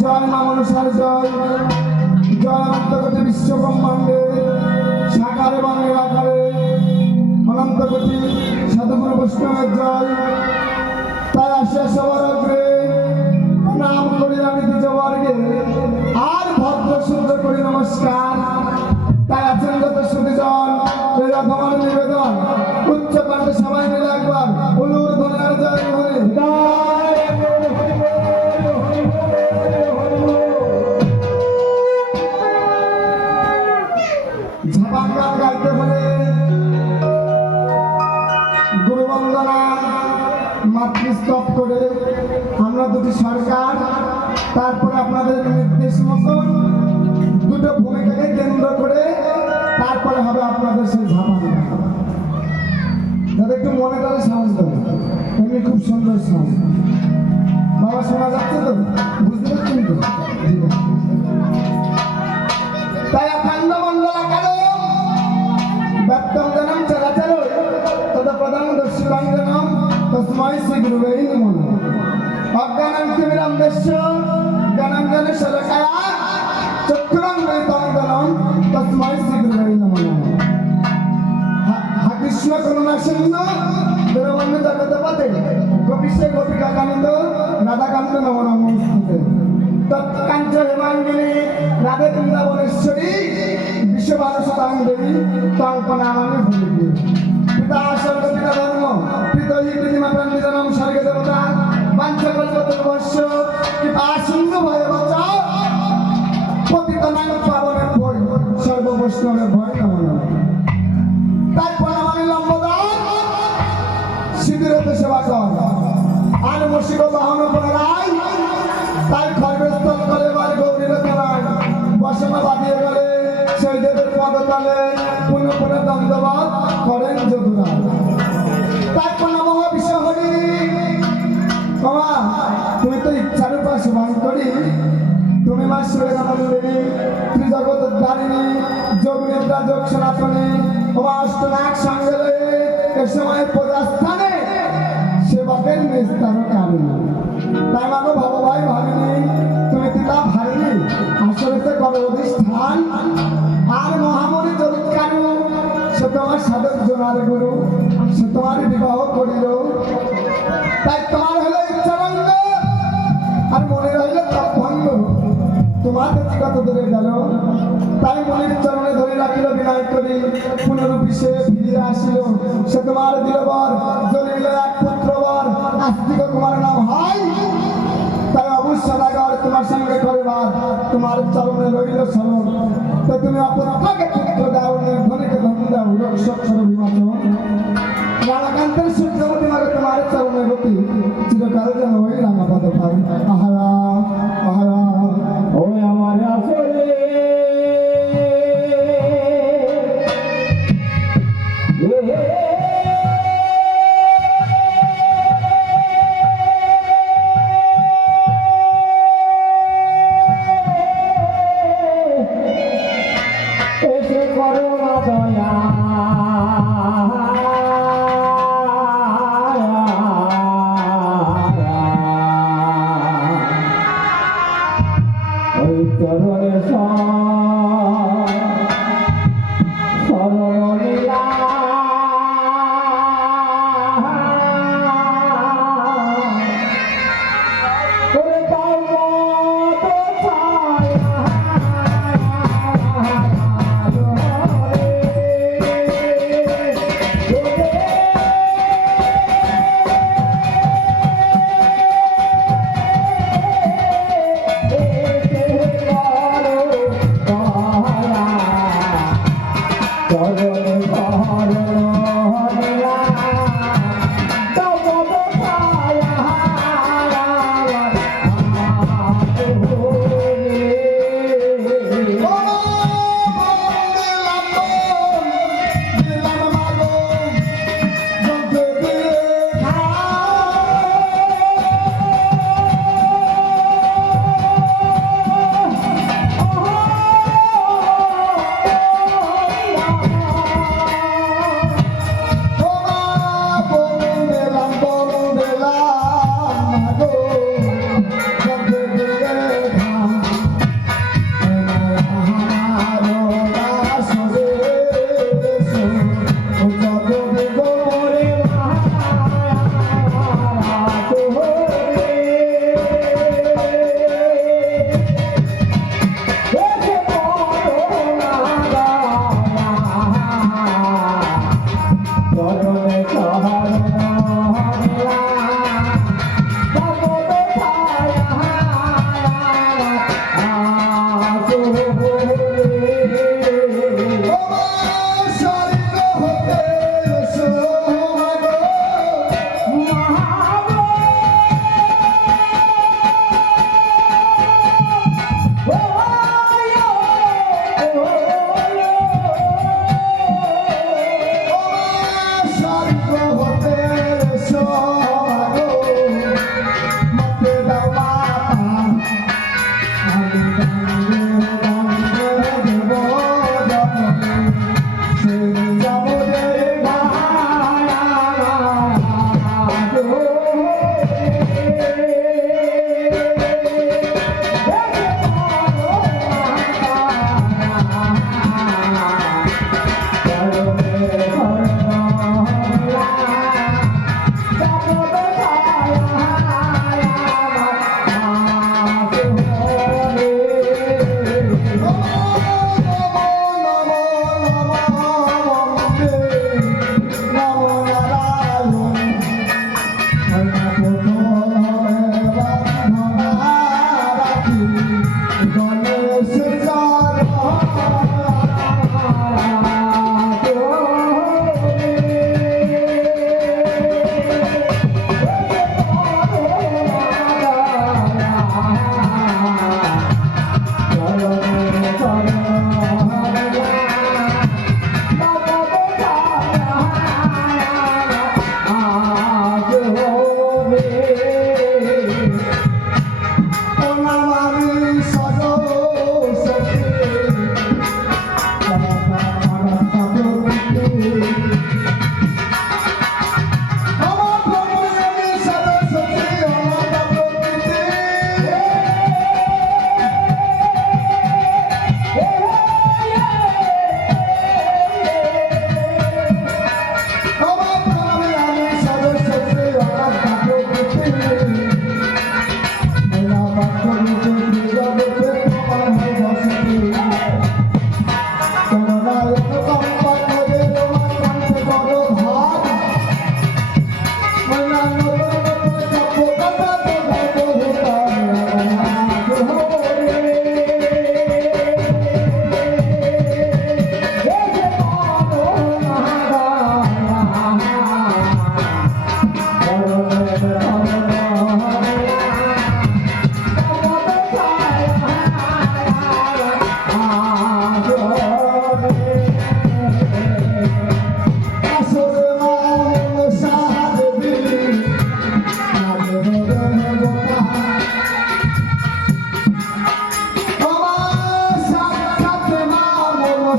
জয় মা মনসার জয়, জয় অনন্তকোটি বিশ্ব ব্রহ্মাণ্ডে সাকারে এবং নিরাকারে অনন্তকোটি সাধুগুরু বৈষ্ণবের জয়। তাই আসিয়া সবার অগ্রে নাম করি আমি দ্বিজবর্গে আর ভদ্র সুন্দর করি নমস্কার। তাই আছেন যত সুবিজন এই রকমের নিবেদন উচ্চ কণ্ঠে সবাই মিলে একবার উলুর ধ্বনির জয় হরি ঝাপান গান গাইতে হলে গুরু বন্দনা মাতৃস্তব করে আমরা দুটি সরকার, তারপরে আপনাদের নির্দেশ মতন দুটো ভূমিকাকে কেন্দ্র করে তারপরে হবে আপনাদের সেই ঝাপান গান। যাতে একটু মনে করে সাহস দেবে, এমনি খুব সুন্দর সাহস। বাবা শোনা যাচ্ছে তো, বুঝতে পারছেন তো? তাই অখণ্ড মণ্ডল আকারে ব্যক্তম জনম চরাচর তদপদং দর্শিবাঙ্গনম তস্मै শ্রী গুরুবে নমঃ। অজ্ঞানং তিমিরান্ধস্য জ্ঞানাঞ্জন শলাকায়া চক্ষুরন্মিলিতং জ্ঞানম তস্मै শ্রী গুরুবে নমঃ। হা কৃষ্ণ করুণা সিন্ধু দীনবন্ধু জগৎপতে গোপীশ গোপিকা কানন্দ রাধাকান্ত নমো নমস্তুতে। তৎকাঞ্চ হেমাঙ্গিনী রাধে বৃন্দাবনেশ্বরী বিশ্ববাদশতাং দেবী তং প্রণামামি ভূমি। পিতা স্বর্গ পিতা ধর্ম পিতহি পৃথিবীমাতাং নিধনম স্বর্গ দেবতা বাঞ্ছকল্পতরুবশ্য কৃপা সিন্ধু ভয়বচ পতিতানাং পাবনে ভয় সর্ব বৈষ্ণবে ভয় নমো নমঃ। তাই প্রণামামি লম্বদান সিঁদুরেতে সেবা কর আর মসিক বাহন প্রণায়। তাই খর্গস্থল করে বার গৌরীর তলায় বসনা বাঁধিয়ে গেলে সেই দেবের পদতলে পুনঃ পুনঃ দণ্ডবাদ করেন যদুরা। তাই প্রণাম বিশ্ব হরি বাবা, তুমি তো ইচ্ছারূপা শুভাঙ্করী, তুমি মা সুরেখানন্দিনী ত্রিজগদ্ধারিণী যোগ নিদ্রা যোগ সনাতনী তোমার অষ্টনাগ সঙ্গে এ সময় প্রজাস্থানে সেবকের নিস্তার কারিণী। তাই মানো ভবভাই ভাবিনি তুমি পিতা ভারিণী আসলেতে করো অধিষ্ঠান। আর মহামণি চরিৎকারু সে তোমার সাধক জোনার গুরু, সে তোমার বিবাহ করিল। তাই তোমার হলো ইচ্ছাভঙ্গ আর মনে রইল তপভঙ্গ। তোমার কাছে কত দূরে গেল, তাই মনির চরণে ধরে রাখিল বিনয় করি। পুনরূপী সে ফিরিয়া আসিল, সে তোমার দিলবর জলিল এক পুত্রবর আস্তিক কুমার নাম হয়। তাই অবশ্যদাগর তোমার সঙ্গে করিবার তোমার চরণে রইল শরণ। তো তুমি অপুত্রকে পুত্র দাও, নির্ধনীকে ধন দাও, রক্ষক সর্ববিমোচন। রামাকান্তের সূর্যবতী মাকে তোমার চরণে গতি চিরকাল যেন ওই রামাপদ পাই। আহারা আহারা ও আমার আসলে Oh,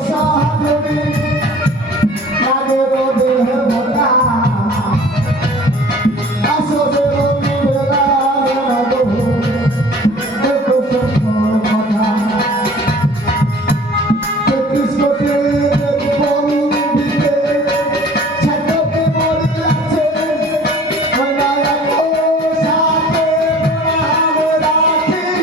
সাহায্যে লাগে রোদে মোটা আসলে রবি বেলা গো এত সত্য কথা তেত্রিশ কোটি বন্দিতে ছাত্রকে মরে আছে নায়ক ও সাথে রাখি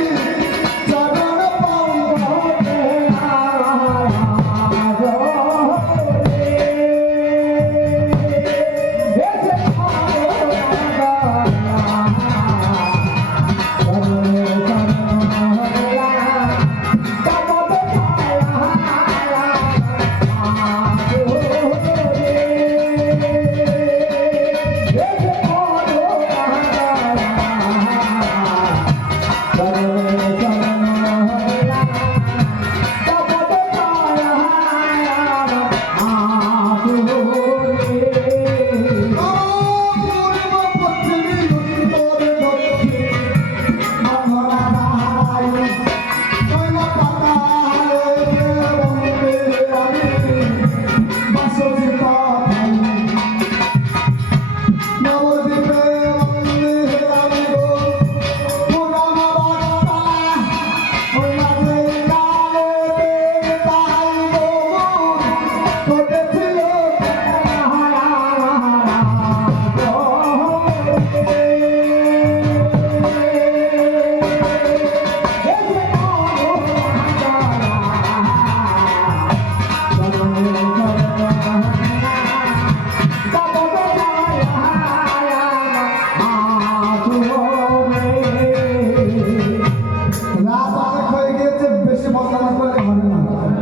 চরণ পাউতে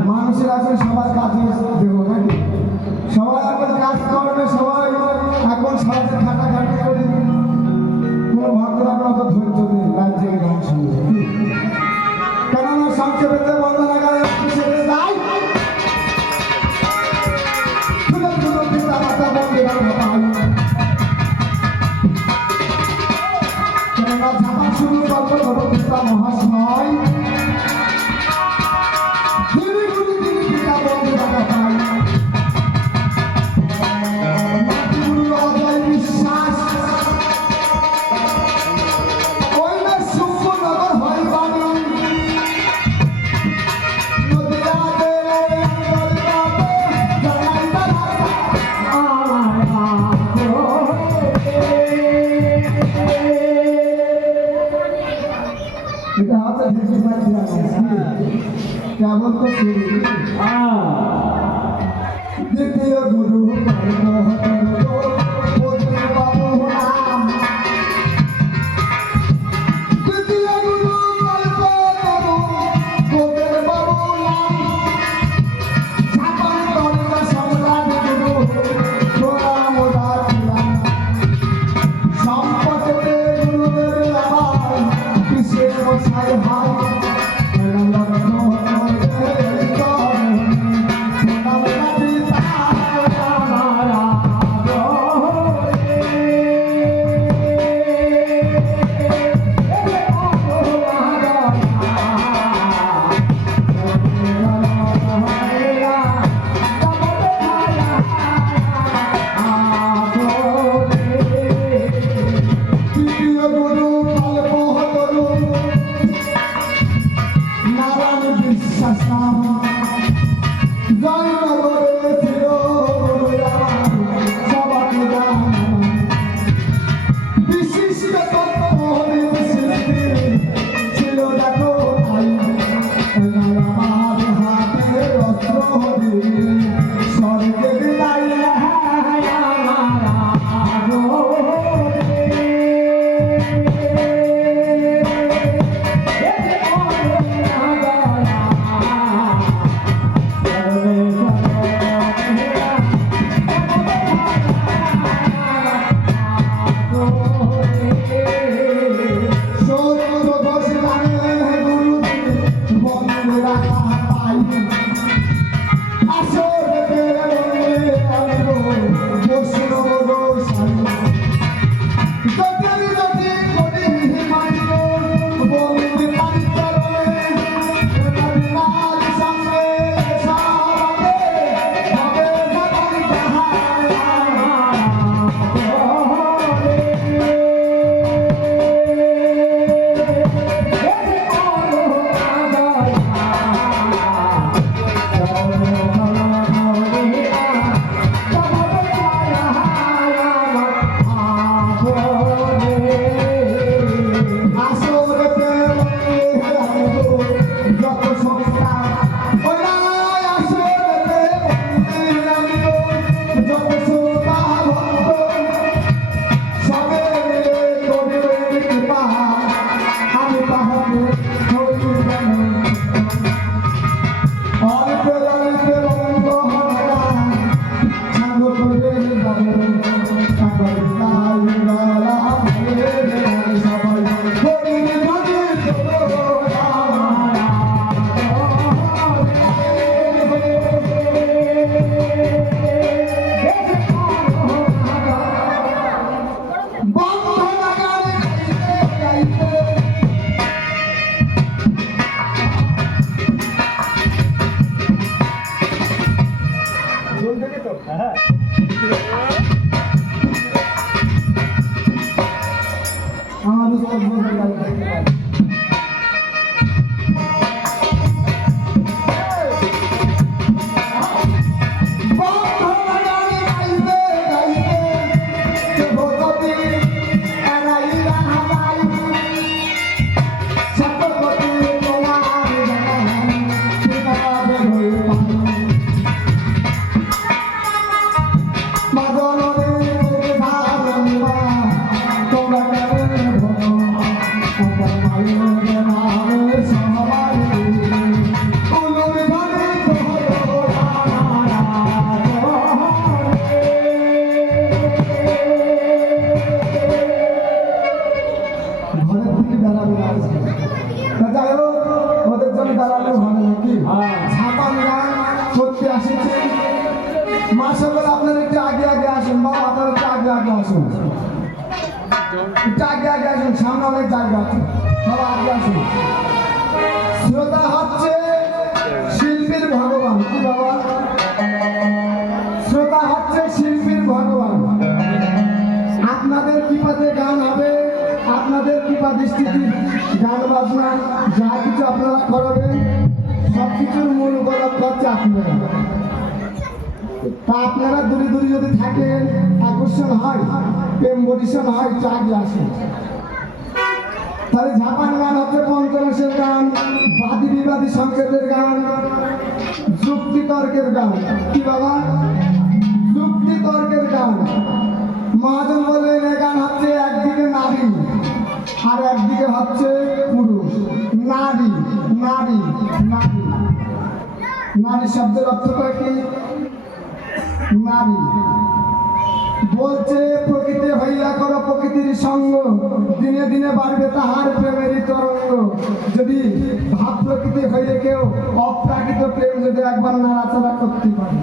মানুষের আসলে সবার কাজে দেবো নাকি সবাই এখন কাজ করবে সবাই এখন সারাদিন খাটাখাটি করে কোনো ভদ্রার অত ধৈর্য নেই রাজ্যের গান শুনছে কেননা সংক্ষেপে বন্ধনা গায়ে ছেড়ে যায় সুন্দর সুন্দর পিতা মাতা বন্ধুরা কেননা ঝাপা শুরু গল্প ধরো পিতা মহাশয় কেমন তো দ্বিতীয় গুরু দ্বিতীয় গুরু গোপের বাবু নাম ঝাপান দরজা সম্রাট গুরু তোরা মোদা দিলাম সম্পদে গুরুদেব আবার বিশেষ মশাই ভাই Hare মা সকল আপনারা একটু আগে আগে আসুন, বাবা আপনারা একটু আগে আগে আসুন, একটু আগে আগে আসুন, সামনে অনেক জায়গা আছে, বাবা আগে আসুন। শ্রোতা হচ্ছে শিল্পীর ভগবান। কি বাবা? শ্রোতা হচ্ছে শিল্পীর ভগবান। আপনাদের কৃপাতে গান হবে, আপনাদের কৃপা দৃষ্টিতে গান বাজনা যা কিছু আপনারা করবেন সব কিছুর মূল উপলব্ধ হচ্ছে আপনারা। তা আপনারা দূরে দূরে যদি থাকেন, আকর্ষণ হয়, প্রেম বডিশন হয়, চাকরি আসে। তাহলে ঝাপান গান হচ্ছে পঞ্চরসের গান, বাদী বিবাদী সংকেতের গান, যুক্তি তর্কের গান। কি বাবা? যুক্তি তর্কের গান। মহাজন বললেন এ গান হচ্ছে একদিকে নারী আর একদিকে হচ্ছে পুরুষ। নারী নারী নারী নারী শব্দের অর্থটা কি? নারী বলছে প্রকৃতি হইয়া করো প্রকৃতির সঙ্গ, দিনে দিনে বাড়বে তাহার প্রেমেরই তরঙ্গ। যদি ভাব প্রকৃতি হইলে কেউ অপ্রাকৃত প্রেম যদি একবার নাড়াচাড়া করতে পারে,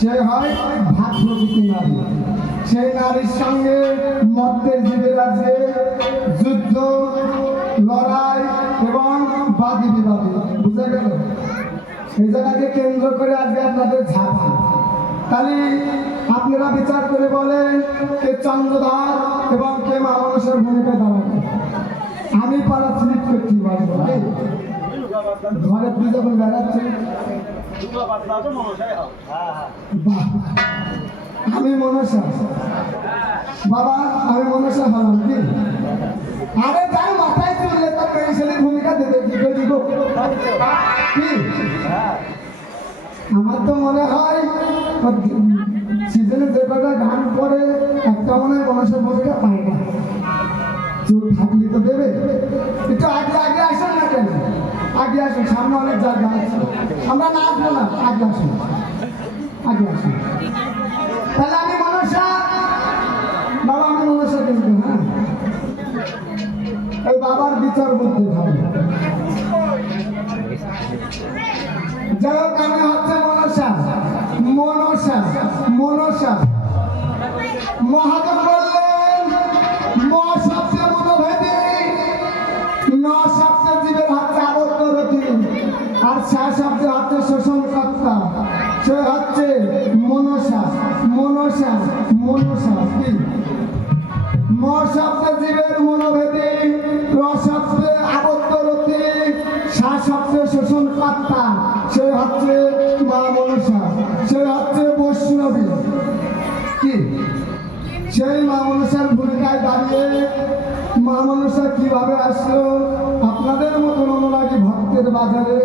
সে হয় ভাব প্রকৃতি নারী। সেই নারীর সঙ্গে মর্তের জীবের আছে যুদ্ধ, লড়াই এবং বাদী বিবাদী। বুঝা গেল? এই জায়গাকে কেন্দ্র করে আজকে আপনাদের ঝাপা। তাহলে আপনারা বিচার করে বলেন কে চন্দ্রধার এবং কে মা মানুষের ভূমিকা দাঁড়াবে। আমি পাড়া স্লিপ করছি বলবো ঘরে তুই যখন বেড়াচ্ছে আমি মনসা বাবা, আমি মনসা হলাম কি? আরে তার মাথায় তুললে তার পেনশনের ভূমিকা দেবে কি কি? আমার তো মনে হয় সিজনে যে কটা গান করে একটা মনে হয় মনসার ভূমিকা পায় না। চোখ থাকলে তো দেবে। একটু আগে আগে আসুন না কেন? আগে আসুন, সামনে অনেক জায়গা আছে, আমরা নাচবো না। আগে আসুন, আগে আসুন। তাহলে আমি মনসা বাবা, আমি মনসা কিন্তু হ্যাঁ এই বাবার বিচার করতে হবে। যাই হোক, আমি হচ্ছে মনসা মনসা মনসা। মহাদেব বললেন ম শব্দে মনোভেদী, ন শব্দে জীবের হচ্ছে আবদ্ধ রতি, আর সা শব্দে হচ্ছে শোষণ কর্তা। সে হচ্ছে মনসা মনসা মনসা। কি? ম শব্দে জীবের মনোভেদী, র শব্দে আবদ্ধ রতি, সা শব্দে শোষণ কর্তা। সে হচ্ছে মা মনসা, সে হচ্ছে বৈষ্ণবী। কি? সেই মা মনসার ভূমিকায় দাঁড়িয়ে মা মনসা কিভাবে আসলো আপনাদের মতন অনুরাগী ভক্তের বাজারে,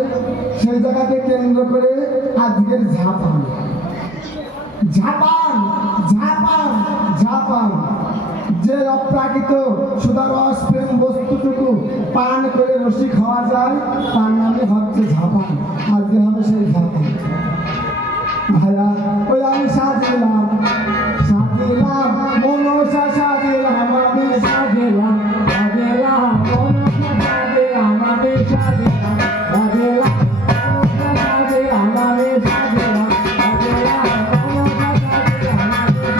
সেই জায়গাকে কেন্দ্র করে আজকের ঝাপান ঝাপান ঝাপান ঝাপান। যে অপ্রাকৃত সুদারস প্রেম বস্তুটুকু পান করে রসি খাওয়া যায় তার নামে হচ্ছে ঝাপান। আজকে হবে সেই ঝাপান। ভাইয়া ওই আমি সাজিলাম সাজিলাম মনসা সাজিলাম, আমি সাজিলাম সাজিলাম মনসা সাজিলাম, আমি সাজিলাম সাজিলাম মনসা সাজিলাম, আমি সাজিলাম সাজিলাম মনসা সাজিলাম, আমি সাজিলাম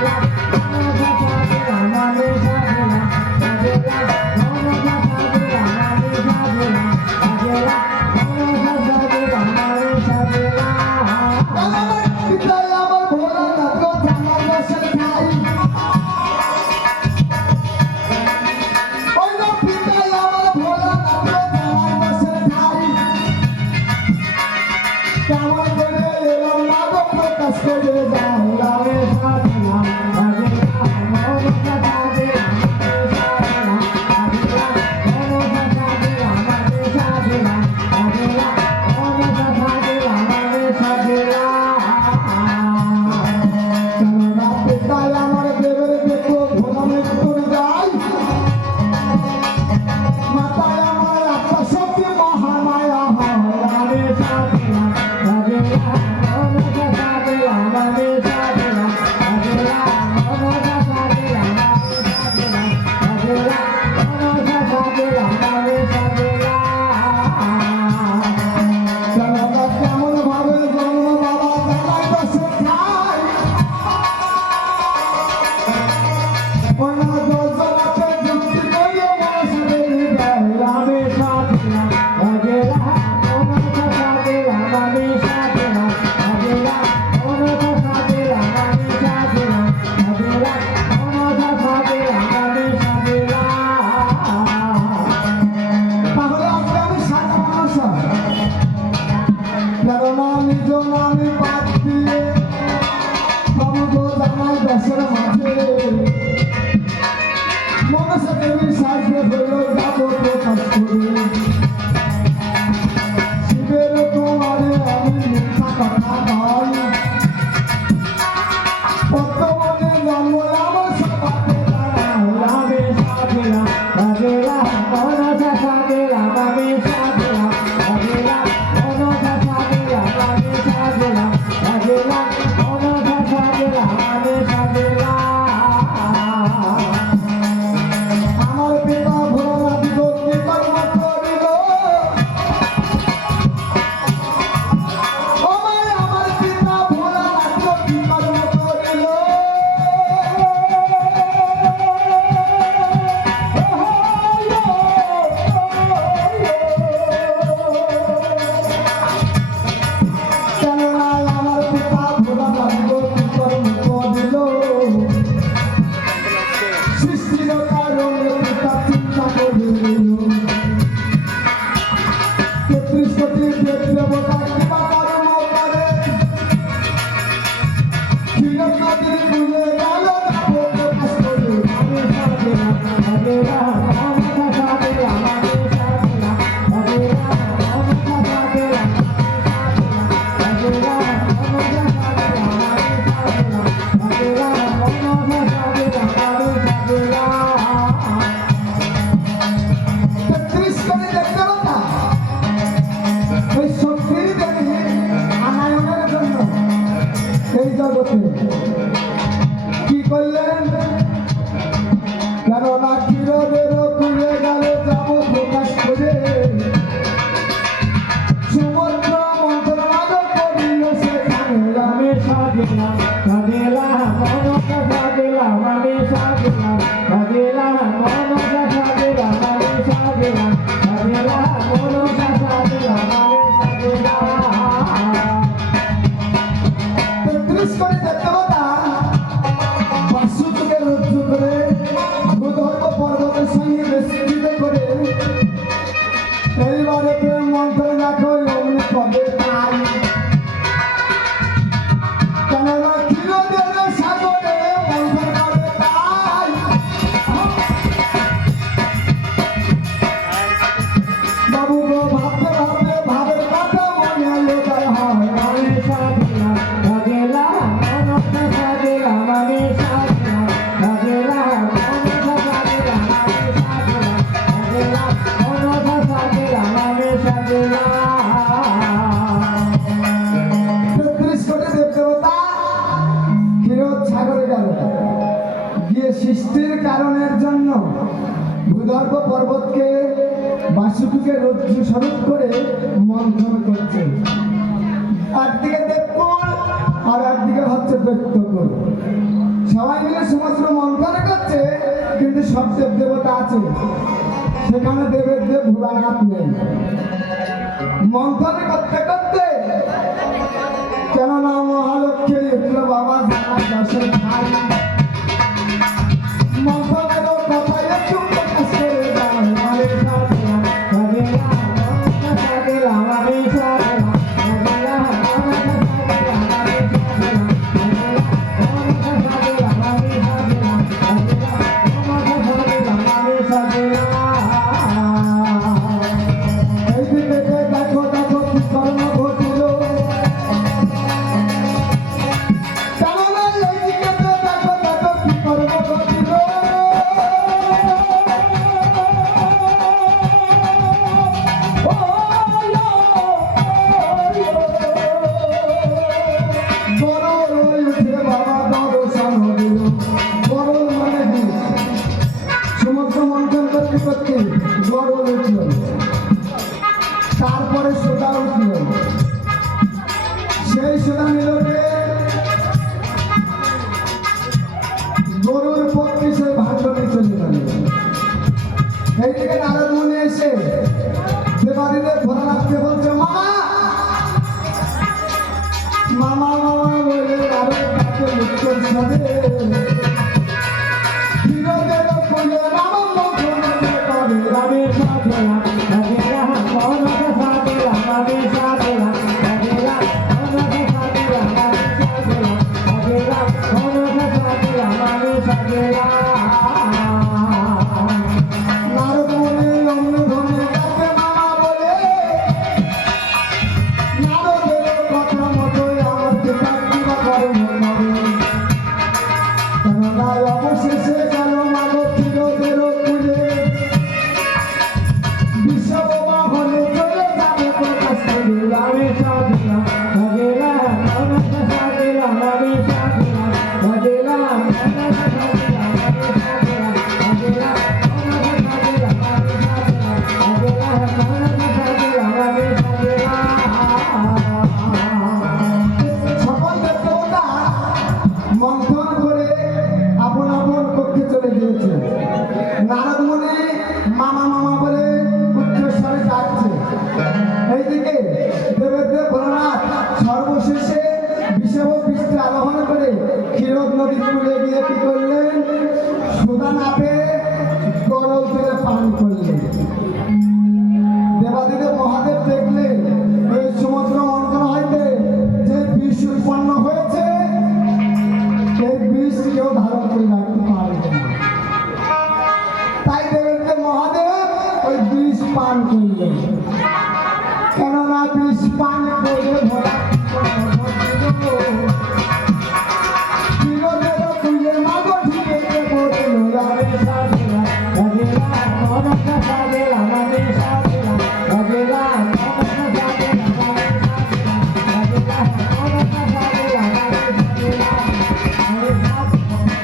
সাজিলাম মনসা সাজিলাম, আমি সাজিলাম সাজিলাম মনসা সাজিলাম, আমি সাজিলাম সাজিলাম মনসা সাজিলাম, আমি সাজিলাম। আমার ভোলানাথ আমার বসে আকাশের মাঝে মনসা দেবী সাজে হলো যাব প্রকাশ করে শিবের তোমারে আমি মিথ্যা কথা নয় বর্তমানে জন্ম আমার সবাতে রামে সাজেলা রাজেলা মনসা সাজেলা রামে সাজেলা রাজেলা মনসা সাজেলা রামে সাজেলা রাজেলা মনসা সাজেলা রামে সাজেলা আমার পিতা ভোলানাথ কি কর্ম করিল আমার পিতা ভোলানাথ কি কর্ম করিল কেননা আমার পিতা ভোলানাথ কি কর্ম করিল সৃষ্টির কারণে পিতা চিন্তা করিল ৩৩ কোটি দেব দেবতা কৃপা কর্ম করে ক্ষীর নদীর কুলে গেল প্রকাশ করে রামে সাজেলা রাজেলা মনসা সাজেলা রামে সাজেলা রাজেলা মনসা সাজেলা রাজেলা মনসা সাজেলা রামে সাজেলা রাজেলা মনসা সাজেলা রামে সাজেলা ৩৩ কোটি দেবতা ওই শক্তির দেবী আনায়নের জন্য এই জগতে কি করলেন কেননা ক্ষীরদের কুলে গেল যাব প্রকাশ করে সমুদ্র মন্ত্রণাগ করিল সেখানে রামে সাজেলা রাজেলা মনসা সাজেলা রামে সাজেলা রাজেলা মনসা সাজেলা রামে সাজেলা রাজেলা মনসা সাজেলা রামে সাজেলা ৩৩ কোটি দেবতা বাসুদেবকে রজ্জু করে ভূগর্ভ পর্বতের সঙ্গে বেষ্টিত করে এইবারে প্রেম মন্ত্র দেখো অমনি কবে পাই কেননা ক্ষীরদের সাগরে মন্ত্র কবে পাই বাবু গো ভাবতে ভাবতে ভাবের কথা মনে লোকায় হয় রামে সাজেলা রাজেলা মনসা সাজেলা রামে সাজেলা রাজেলা মনসা সাজেলা রামে সাজেলা রাজেলা মনসা সাজেলা রামে সাজেলা ৩৩ কোটি দেবতা ক্ষীরোদ সাগরে গেল গিয়ে সৃষ্টির কারণের জন্য ভূগর্ভ পর্বতকে বাসুকিকে রজ্জু স্বরূপ করে মন্থন করছে একদিকে দেবকুল আর একদিকে হচ্ছে দৈত্যকুল সবাই মিলে সমস্ত মন্থন করছে কিন্তু সব দেব দেবতা আছে সেখানে দেবের দেব ভোলানাথ নেই মন্থন করতে করতে কেননা মহালক্ষ্মী উঠল বাবা জানা দশের ভাই মন্থনের কথায় একটু প্রকাশ করে যায় রামে সাজেলা রাজেলা মনসা সাজেলা রামে সাজেলা রাজেলা মনসা সাজেলা রামে সাজেলা রাজেলা মনসা সাজেলা রামে সাজেলা রাজেলা মনসা সাজেলা রামে সাজেলা এইদিকে দেখো দেখো কি কর্ম ঘটিল কেননা এইদিকে দেখো দেখো কি কর্ম ঘটিল গরল হয়ে উঠে বাবা দর্শন দিল গরল মানে কি সমস্ত মন্থন করতে করতে গরল উঠল তারপরে সোদা উঠল সেই সোদা নিল কে গরুর পক্ষে সে ভাণ্ডনে চলে গেল এইদিকে নারদ মুনি এসে দেবাদিদেব ভোলানাথকে বলছে মামা মামা মামা বলে নারদ তাকে উত্তর সাথে ক্ষীরদের কোলে মামা মন্থন করে রামে সাজেলা রাজেলা মনসা সাজেলা রামে সাজেলা রাজেলা মনসা সাজেলা রামে সাজেলা রাজেলা মনসা সাজেলা আমি সাজলাম সাজলাম মনটা সাজলাম আমি সাজলাম সাজলাম মনটা সাজলাম আমি সাজলাম সাজলাম মনটা সাজলাম আমি সাজলাম সাজলাম মনটা সাজলাম আমি সাজলাম। সকল দেবতা মন্থন করে আপন আপন কক্ষে চলে গিয়েছে। নারদ মুনি মামা মামা বলে উচ্চস্বরে ডাকছে। এইদিকে দেবেন্দ্র ভোলানাথ সর্বশেষে বিষম পৃষ্ঠে আরোহণ করে ক্ষীরোদ নদীর কূলে গিয়ে কি করলেন? সুধা না পেয়ে গরল তুলে পান করলেন। দেবাদিদেব মহাদেব দেখলেন এই সমুদ্র মন্থন হইতে যে বিষ উৎপন্ন হয়েছে, এই বিষ কেউ ধারণ করে রাখতে পারবে না। তাই দেবেন্দ্র মহাদেব ওই বিষ পান করলেন। কেননা বিষ পান করে ভোলা চিরদেব তুলে মাগো ঢুকে পড়ল। আমি সাজলাম সাজলাম মনটা সাজলাম আমি সাজলাম সাজলাম মনটা সাজলাম আমি সাজলাম মনটা সাজলাম আমি সাজলাম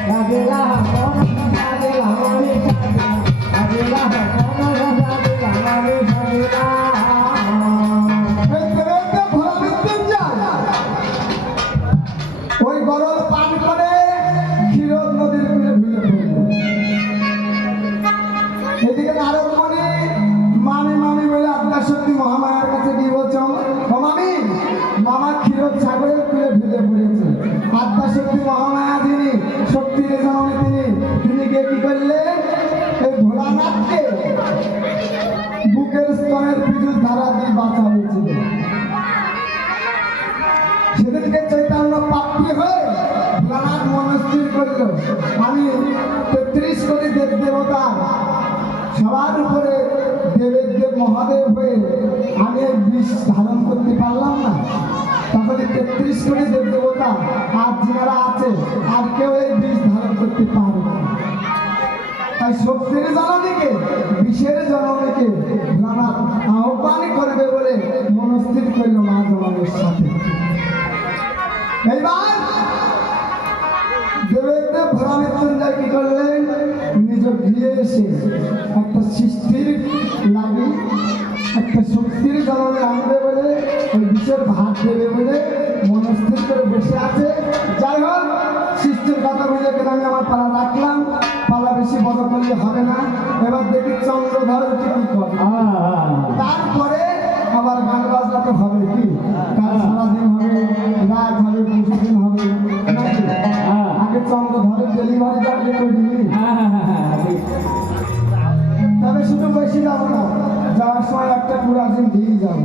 সাজলাম মনটা সাজলাম আমি সাজলাম সাজলাম মনটা সাজলাম আমি সাজলাম। ওই গরল পান করে ক্ষীরোদ নদীর কূলে ঢুকে পড়ল। এদিকে নারদ মুনি মামি মামি বলে আদ্যাশক্তি মহামায়ার কাছে গিয়ে বলছে, ও মামি, মামা ক্ষীরোদ সাগরের কূলে ঢুকে পড়েছে। আদ্যাশক্তি মহামায়া যিনি শক্তির জননী তিনি গিয়ে কি করলেন? এই ভোলানাথকে বুকের স্তনের বিদ্যুৎ ধারা দিয়ে বাঁচাচ্ছিল। সেদিনকে চৈতন্য প্রাপ্তি হয়ে ভোলানাথ মনস্থির করল, আমি 33 কোটি দেব দেবতা সবার উপরে দেবের দেব মহাদেব হয়ে আমি এই বিষ ধারণ করতে পারলাম না, তাহলে 33 কোটি দেব দেবতা আর যারা আছে আর কেউ এই বিষ ধারণ করতে পারবে না। তাই শক্তির জননীকে বিষের জননীকে ভোলানাথ আহ্বান করবে বলে মনস্থির করল মা জননীর সাথে। এইবার দেবেন্দ্র ভোলা মৃত্যুঞ্জয় কি করলেন? নিজ গৃহে এসে একটা সৃষ্টির লাগি একটা শক্তির জননী আনবে বলে ওই বিষের ভাত দেবে বলে মনস্থির করে বসে আছে। যাই হোক, সৃষ্টির কথা বুঝে কেন আমি আমার পালা রাখলাম, পালা বেশি বড় করলে হবে না। এবার দেখি চন্দ্রধর কি করে। তারপরে আবার গান বাজনা তো হবে, কি কাল সারাদিন হবে, রাত হবে, পরশুদিন হবে নাকি? আগে চন্দ্রধরের ডেলিভারি চাকরি করি। তবে শুধু বেশি যাবো না, যাওয়ার সময় একটা পুরা দিন দিয়ে যাবো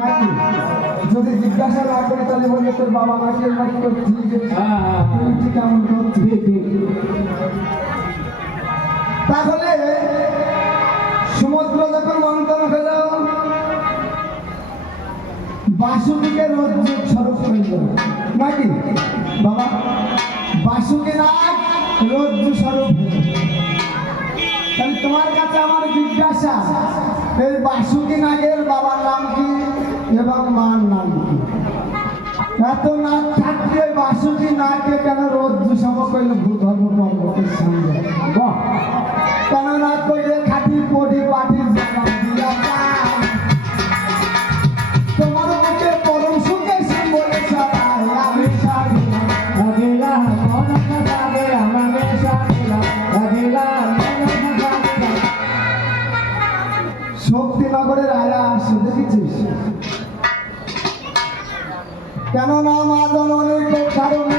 নাকি? যদি জিজ্ঞাসা না করে তাহলে বলবে তোর বাবা নাকি নাকি করছি, তুই কেমন করছি। তাহলে সমুদ্র যখন মন্থন হল, বাসুকিকে রজ্জু স্বরূপ হইল নাকি বাবা? বাসুকি নাগ রজ্জু স্বরূপ হইল। তাহলে তোমার কাছে আমার জিজ্ঞাসা, এই বাসুকি নাগের বাবার নাম কি এবং মার নাম কি? এত নাক থাকতে বাসুকি নাগকে কেন রজ্জু সম কইল ভূধর্ম পর্বতের সঙ্গে? কেন না কইলে খাটি পটি পাটির জবাব দিয়া পায়। তোমার মুখে পরম সুখে বলে সবাই আমি সাজলাম সাজলাম মনটা সাজলাম আমি সাজলাম সাজলাম মনটা সাজলাম। শক্তিনগরের আয়া আসে দেখেছিস? কেননা মা জননীর কারণে